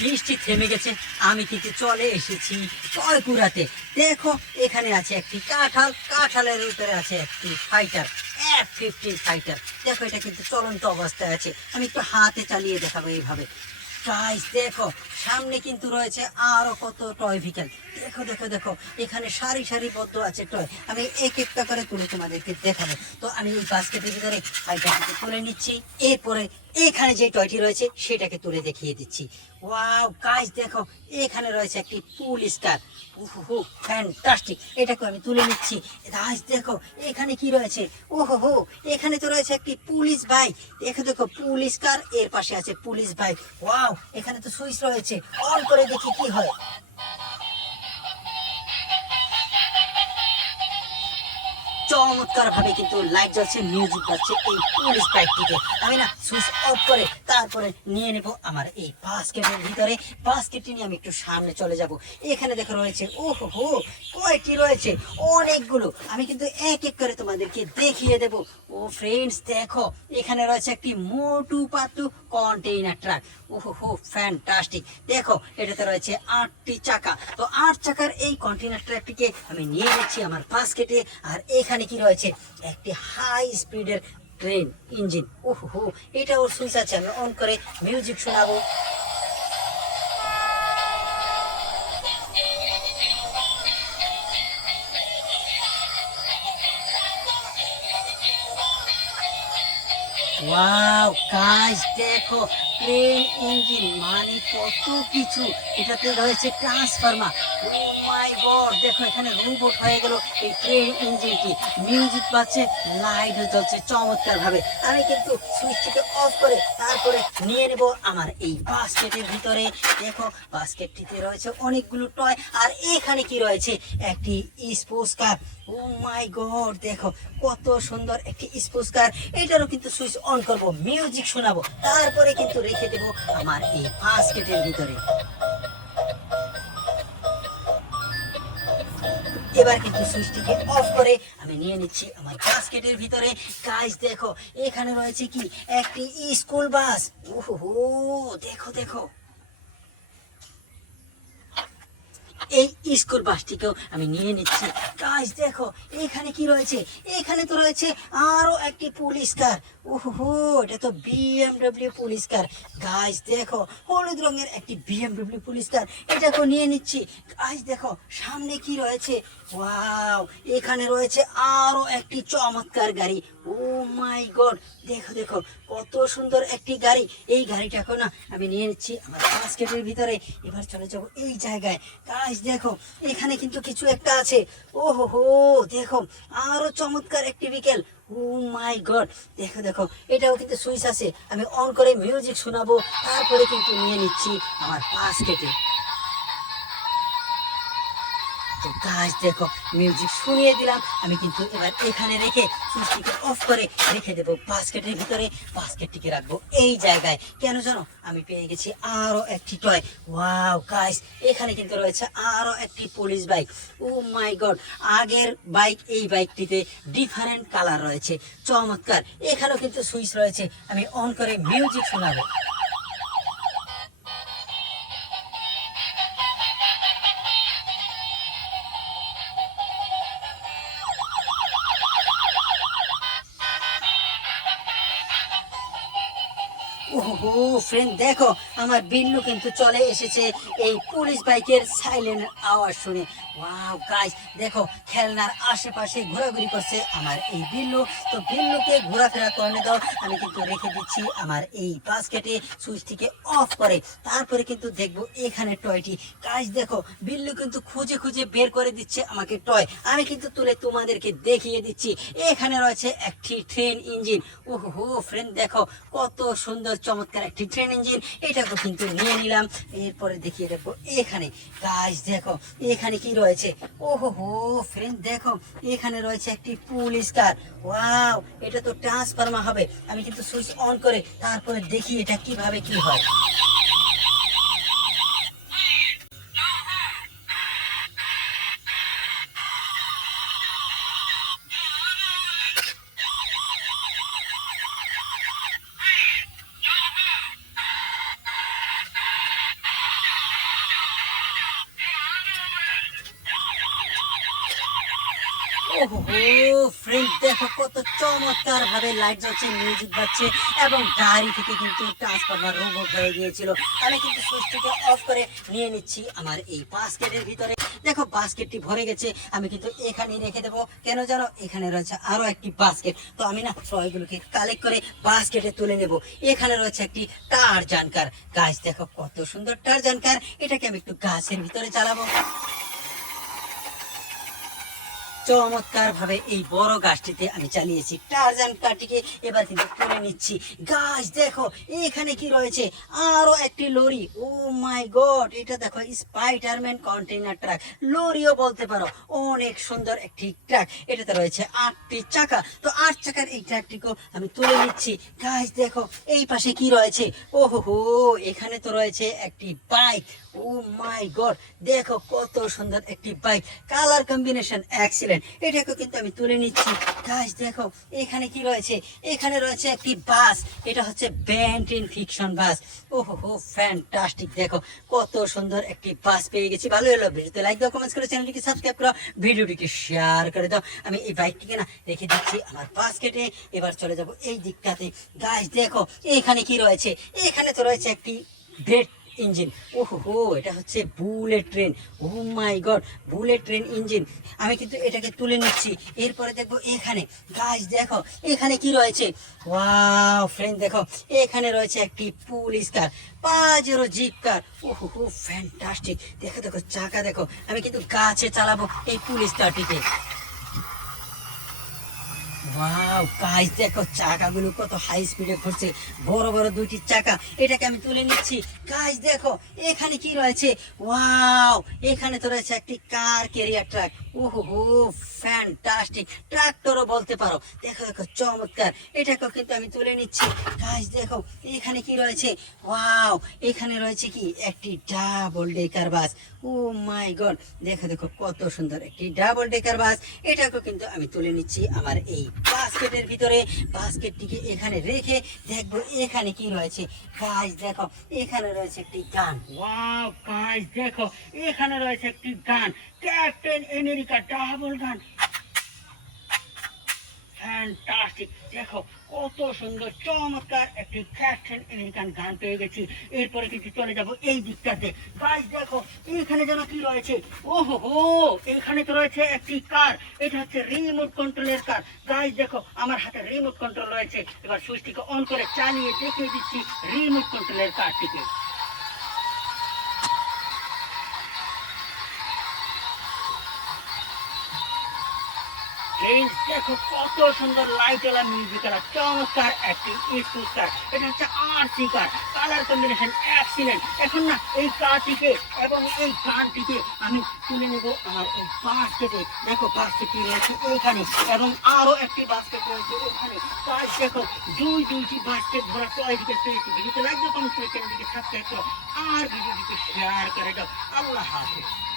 বৃষ্টি থেমে গেছে, আমি কিন্তু চলে এসেছি টয়পুরাতে। দেখো এখানে আছে একটি কাঁঠাল, কাঁঠালের ভিতরে আছে একটি ফাইটার, F-15 ফাইটার। দেখো এটা কিন্তু চলন্ত অবস্থায় আছে, আমি একটু হাতে চালিয়ে দেখাবো এইভাবে। গাইস দেখো সামনে কিন্তু রয়েছে আরো কত টয় ভেহিকেল। দেখো দেখো দেখো এখানে সারি সারিবদ্ধ আছে টয়, আমি এক একটা করে তুলে তোমাদেরকে দেখাবো। তো আমি এই বাস্কেটের ভিতরে ফাইটারটিকে তুলে নিচ্ছি, এরপরে এখানে যে টয়টি রয়েছে সেটাকে তুলে দেখিয়ে দিচ্ছি। ওয়াও গাইস দেখো এখানে রয়েছে একটি পুলিশ কার, ওহো ফ্যান্টাস্টিক, এটাকে আমি তুলে নিচ্ছি। গাইস দেখো এখানে কি রয়েছে, ওহো এখানে তো রয়েছে একটি পুলিশ বাইক। দেখো দেখো পুলিশ কার, এর পাশে আছে পুলিশ বাইক। ওয়াও এখানে তো সুইচ রয়েছে, অন করে দেখি কি হয়। চমৎকার ভাবে কিন্তু লাইট জ্বলছে, মিউজিক বাজছে এই পুলিশ বাইকটিতে। আমি না সুইচ অফ করে তারপরে নিয়ে নেব আমার এই বাস্কেটের ভিতরে। বাস্কেটটি নিয়ে আমি একটু সামনে চলে যাব। এখানে দেখো রয়েছে, ওহো কয়টি রয়েছে, অনেকগুলো। আমি কিন্তু এক এক করে তোমাদেরকে দেখিয়ে দেব। ও ফ্রেন্ডস দেখো এখানে রয়েছে একটি মোটু পাতলু কন্টেইনার ট্রাক, ওহো ফ্যান্টাস্টিক। দেখো এটাতে রয়েছে 8টি চাকা। তো 8 চাকার এই কন্টেইনার ট্রাকটিকে আমি নিয়ে নিচ্ছি আমার বাস্কেটে। আর এখানে কি রয়েছে, একটি হাই স্পিডের ট্রেন ইঞ্জিন, ওহো এটা ওর সুইচ আছে, আমি অন করে মিউজিক শোনাবো। ওয়াও গাইস দেখো ট্রেন ইঞ্জিন মানে কত কিছু, এটাতে রয়েছে ট্রান্সফরমার। ও মাই গড দেখো এখানে রোবট হয়ে গেল এই ট্রেন ইঞ্জিনটি, মিউজিক বাজছে, লাইট জ্বলছে চমৎকার ভাবে। আমি কিন্তু সুইচটিকে অফ করে তারপরে নিয়ে নেব আমার এই বাস্কেটের ভিতরে। দেখো বাস্কেটটিতে রয়েছে অনেকগুলো টয়, আর এখানে কি রয়েছে, একটি স্পোর্টস কার। ও মাই গড দেখো কত সুন্দর একটি স্পোর্টস কার। এটারও কিন্তু সুইচ অন করব, মিউজিক শোনাবো, তারপরে কিন্তু রেখে দেব আমার এই বাস্কেটের ভিতরে। এবার কিন্তু সুইচটিকে অফ করে আমি নিয়ে নিচ্ছি আমার বাস্কেটের ভিতরে। গাইস দেখো এখানে রয়েছে কি, একটি স্কুল বাস, ওহো দেখো দেখো এই স্কুল বাসটিকেও আমি নিয়ে নিচ্ছি। গাইস দেখো এখানে কি রয়েছে, এখানে তো রয়েছে আরো একটি পুলিশ কার, ওহো এটা তো বিএমডব্লিউ পুলিশ কার। গাইস দেখো হলুদ রঙের একটি বিএমডব্লিউ পুলিশ কার, এটাকেও নিয়ে নিচ্ছি। গাইস দেখো সামনে কি রয়েছে, ওয়াও এখানে রয়েছে আরো একটি চমৎকার গাড়ি, ও মাই গড দেখো দেখো কত সুন্দর একটি গাড়ি। এই গাড়িটাকে না আমি নিয়ে নিচ্ছি আমার বাস্কেটের ভিতরে। এবার চলে যাবো এই জায়গায়। গাইস দেখো এখানে কিন্তু কিছু একটা আছে, ওহো দেখো আরো চমৎকার একটি বিকেল, ও মাই গড দেখো দেখো এটাও কিন্তু সুইচ আছে, আমি অন করে মিউজিক শোনাবো, তারপরে কিন্তু নিয়ে নিচ্ছি আমার বাস্কেটে। তো গাইস দেখো মিউজিক শুনিয়ে দিলাম, আমি কিন্তু এবার এখানে রেখে সুইচটিকে অফ করে রেখে দেবো বাস্কেটের ভিতরে। বাস্কেটটিকে রাখবো এই জায়গায়, কেন জানো আমি পেয়ে গেছি আরো একটি টয়। ওয়াও গাইস এখানে কিন্তু রয়েছে আরো একটি পুলিশ বাইক, ও মাই গড আগের বাইক এই বাইকটিতে ডিফারেন্ট কালার রয়েছে, চমৎকার। এখানেও কিন্তু সুইচ রয়েছে, আমি অন করে মিউজিক শোনাবো। ওহো ফ্রেন্ড দেখো আমার বিল্লু কিন্তু চলে এসেছে এই পুলিশ বাইকের সাইলেন্ট আওয়াজ শুনে। ওয়াও গাইস দেখো খেলনার আশেপাশে ঘোরাঘুরি করছে আমার এই বিল্লু। তো বিল্লুকে ঘোরাফেরা করে দাও, আমি কিন্তু রেখে দিচ্ছি আমার এই বাস্কেটে সুইচটিকে অফ করে। তারপরে কিন্তু দেখবো এখানে টয়টি। গাইস দেখো বিল্লু কিন্তু খুঁজে খুঁজে বের করে দিচ্ছে আমাকে টয়, আমি কিন্তু তুলে তোমাদেরকে দেখিয়ে দিচ্ছি। এখানে রয়েছে একটি ট্রেন ইঞ্জিন, ওহো ফ্রেন্ড দেখো কত সুন্দর চমৎকার একটি ট্রেন ইঞ্জিন, এটাকে কিন্তু নিয়ে নিলাম। এরপরে দেখিয়ে দেবো এখানে। গাইস দেখো এখানে কি রয়েছে, ওহো ফ্রেন্ড দেখো এখানে রয়েছে একটি পুলিশ কার। ওয়াও এটা তো ট্রান্সফরমার হবে, আমি কিন্তু সুইচ অন করে তারপরে দেখি এটা কিভাবে কি হয়। ওহো ফ্রেন্ড, দেখো কত চমৎকার ভাবে লাইট জ্বলছে, মিউজিক বাজছে এবং গাড়ি থেকে কিন্তু ট্রান্সফরমার রোবট হয়ে গিয়েছিল। আমি কিন্তু সুইচটিকে অফ করে নিয়ে নিচ্ছি আমার এই বাস্কেটের ভিতরে। দেখো বাস্কেটটি ভরে গেছে, আমি কিন্তু এখানেই রেখে দেবো। কেন জানো, এখানে রয়েছে আরো একটি বাস্কেট। তো আমি না টয়গুলোকে কালেক্ট করে বাস্কেটে তুলে নেব। এখানে রয়েছে একটি টারজান কার। গাছ দেখো কত সুন্দর টারজান কার। এটাকে আমি একটু গাছের ভিতরে চালাবো। চমৎকার ভাবে এই বড় গাছটিতে আমি চালিয়েছি টারজান কারটিকে। এবার কিন্তু তুলে নিচ্ছি। গাছ দেখো এখানে কি রয়েছে, আরো একটি লরি। ও মাই গড, এটা দেখো স্পাইডারম্যান কন্টেইনার ট্রাক, লরিও বলতে পারো। অনেক সুন্দর একটি ট্রাক। এটাতে রয়েছে 8টি চাকা। তো 8 চাকার এই ট্রাকটিকেও আমি তুলে নিচ্ছি। গাছ দেখো এই পাশে কি রয়েছে। ওহো হো, এখানে তো রয়েছে একটি বাইক। ও মাই গড, দেখো কত সুন্দর একটি বাইক, কালার কম্বিনেশন এক্সিলেন্ট। এটাকে কিন্তু আমি তুলে নিচ্ছি। গাইস দেখো এখানে কি রয়েছে, এখানে রয়েছে একটি বাস। এটা হচ্ছে বেন্টিন ফিকশন বাস। ওহো হো ফ্যান্টাস্টিক, দেখো কত সুন্দর একটি বাস পেয়ে গেছি। ভালো হলো, ভিডিওতে লাইক দাও, কমেন্টস করে চ্যানেলটিকে সাবস্ক্রাইব করো, ভিডিওটিকে শেয়ার করে দাও। আমি এই বাইকটিকে না রেখে দিচ্ছি আমার বাস্কেটে। এবার চলে যাব এই দিকটাতে। গাইস দেখো এখানে কি রয়েছে, এখানে তো রয়েছে একটি ব্রেড ইঞ্জিন। ওহো হো, এটা হচ্ছে বুলেট ট্রেন। ও মাই গড, বুলেট ট্রেন ইঞ্জিন। আমি কিন্তু এটাকে তুলে নিচ্ছি। এরপরে দেখবো এখানে। গাইস দেখো এখানে কি রয়েছে। ওয়াও ফ্রেন্ড, দেখো এখানে রয়েছে একটি পুলিশ কার, পাজেরো জিপ কার। ওহো হো ফ্যান্টাস্টিক, দেখো দেখো চাকা দেখো। আমি কিন্তু গাছে চালাবো এই পুলিশ কারটিকে। ওয়াও গাইস দেখো চাকাগুলো কত হাই স্পিডে ঘুরছে, বড় বড় দুইটি চাকা। এটাকে আমি তুলে নিচ্ছি। গাইস দেখো এখানে কি রয়েছে। ওয়াও, এখানে তো রয়েছে একটি কার ক্যারিয়ার ট্রাক। ওহো হো ফ্যান্টাস্টিক, ট্রাক্টরও বলতে পারো। দেখো দেখো চমৎকার, এটাকেও কিন্তু আমি তুলে নিচ্ছি। গাইস দেখো এখানে কি রয়েছে। ওয়াও, এখানে রয়েছে কি একটি ডাবল ডেকার বাস। ও মাই গড, দেখো দেখো কত সুন্দর একটি ডাবল ডেকার বাস। এটাকেও কিন্তু আমি তুলে নিচ্ছি আমার এই বাস্কেটের ভিতরে। বাস্কেটটিকে এখানে রেখে দেখবো এখানে কি রয়েছে। গাইস দেখো এখানে রয়েছে একটি গান। ওয়াও গাইস দেখো এখানে রয়েছে একটি গান, ক্যাপ্টেন আমেরিকা ডাবল গান। ফ্যান্টাস্টিক, দেখো কত সুন্দর চমৎকার একটি ক্যাপ্টেন আমেরিকান গান পেয়ে গেছি। এরপরে কিন্তু চলে যাব এই দিকটাতে। গাইস দেখো এখানে যেন কি রয়েছে। ওহো হো, এখানে তো রয়েছে একটি কার। এটা হচ্ছে রিমোট কন্ট্রোলের কার। গাইস দেখো আমার হাতে রিমোট কন্ট্রোল রয়েছে। এবার সুইচটিকে অন করে চালিয়ে দেখিয়ে দিচ্ছি রিমোট কন্ট্রোলের কারটিকে। ফ্রেন্ডস দেখো কত সুন্দর লাইট এলা মিউজিক এলা, চমৎকার একটি স্পিকার। এটা হচ্ছে আরসি কার, কালার কম্বিনেশন এক্সিলেন্ট। এখন না এই কারটিকে এবং এই গানটিকে আমি তুলে নেব আমার এই বাস্কেটে। দেখো বাস্কেটটি রয়েছে এইখানে এবং আরো একটি বাস্কেট রয়েছে ওখানে। তাই দেখো দুইটি বাস্কেট ভরা টয়টিকে পেয়েছি। ভিডিওতে লাইক দাও, কমেন্ট করে চ্যানেলটিকে সাবস্ক্রাইব করো আর ভিডিওটিকে শেয়ার করে দাও। আল্লাহ হাফেজ।